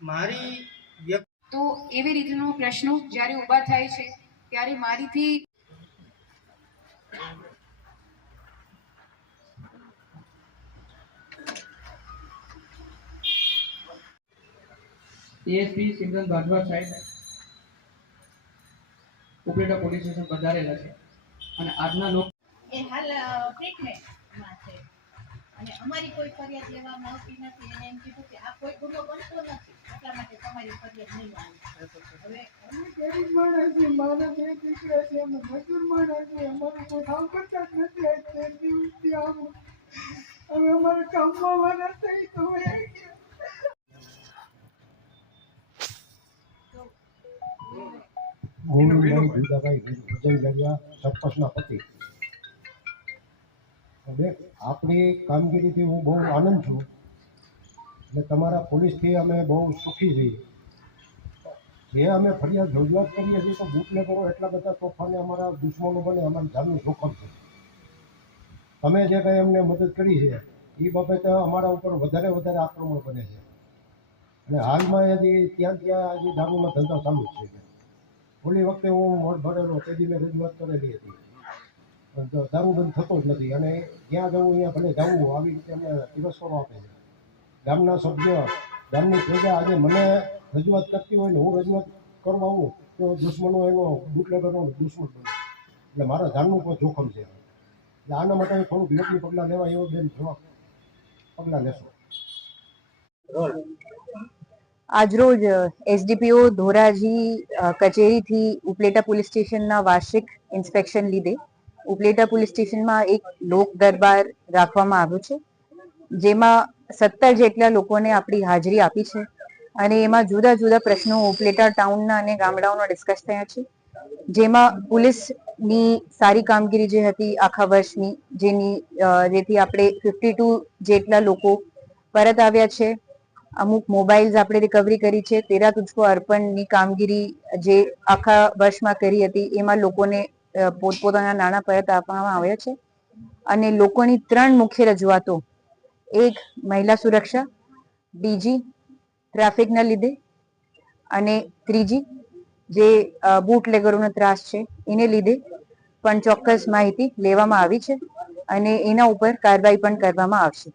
મારી વ્યક્તિ તો એવી રીતનો પ્રશ્નો જ્યારે ઊભા થાય છે ત્યારે મારીથી એએસપી સિમરન બાજવા સાહેબ ઉપલેટા પોલીસ સ્ટેશન પધારેલા છે. અને આજના લોકો એ હાલ અને અમારી કોઈ ફરિયાદ લેવામાં આવતી નથી અને એમ કીધું કે આ કોઈ ગુનો બનતો નથી. એટલા માટે તમારી ફરિયાદ નહીં આવે હવે અમે ગરીબ મારા બે દીકરા છે અમે મજૂર માણસ છીએ અમારું કોઈ કામ કરતા જ નથી આજ દિવસથી આમ હવે અમારે કામમાં વાળા થઈ તો ગોવિંદભાઈ ભીડાભાઈ વિજય લડિયા સરપંચના પતિ. હવે આપણી કામગીરીથી હું બહુ આનંદ છું. અને તમારા પોલીસથી અમે બહુ સુખી છીએ. જે અમે ફરિયાદ રજૂઆત કરીએ છીએ તો બુટલેગરો એટલા બધા તોફાને અમારા દુશ્મનો બને, અમારી જાનનું જોખમ છે. તમે જે કંઈ અમને મદદ કરી છે એ બાબતે અમારા ઉપર વધારે વધારે આક્રમણ બને છે. અને હાલમાં હજી ત્યાં ત્યાં હજી દારૂનો ધંધા ચાલુ જ છે. ઓલી વખતે હું મોટ ભરેલો તેથી મેં રજૂઆત કરેલી હતી. પણ દારૂ બંધ થતો જ નથી. અને જ્યાં જવું અહીંયા ભલે જવું આવી રીતે અમને તિરસ્કારો આપે છે. ગામના સભ્ય, ગામની પ્રજા આજે મને રજૂઆત કરતી હોય ને હું રજૂઆત કરવા આવું, તો દુશ્મનો એનો બુટલેગરનો દુશ્મન બને. એટલે મારા જાનનું પણ જોખમ છે. એટલે આના માટે થોડું વિરોધી પગલાં લેવા એવો બેન જોવા પગલાં લેશો. આજરોજ એસડીપીઓ ધોરાજી કચેરીથી ઉપલેટા પોલીસ સ્ટેશનના વાર્ષિક ઇન્સ્પેક્શન લીધે ઉપલેટા પોલીસ સ્ટેશનમાં એક લોક દરબાર રાખવામાં આવ્યો છે, જેમાં સત્તર જેટલા લોકોને આપણી હાજરી આપી છે અને એમાં જુદા જુદા પ્રશ્નો ઉપલેટા ટાઉનના અને ગામડાઓના ડિસ્કસ થયા છે. જેમાં પોલીસની સારી કામગીરી જે હતી આખા વર્ષની, જેની જેથી આપણે ફિફ્ટી ટુ જેટલા લોકો પરત આવ્યા છે. અમુક મોબાઈલ્સ આપણે રિકવરી કરી છે. તેરા તુજકો અર્પણની કામગીરી જે આખા વર્ષમાં કરી હતી, એમાં લોકોને પોતપોતાના નાણાં પરત આપવામાં આવ્યા છે. અને લોકોની ત્રણ મુખ્ય રજૂઆતો, એક મહિલા સુરક્ષા, બીજી ટ્રાફિકના લીધે અને ત્રીજી જે બૂટલેગરોનો ત્રાસ છે, એને લીધે પણ ચોક્કસ માહિતી લેવામાં આવી છે અને એના ઉપર કાર્યવાહી પણ કરવામાં આવશે.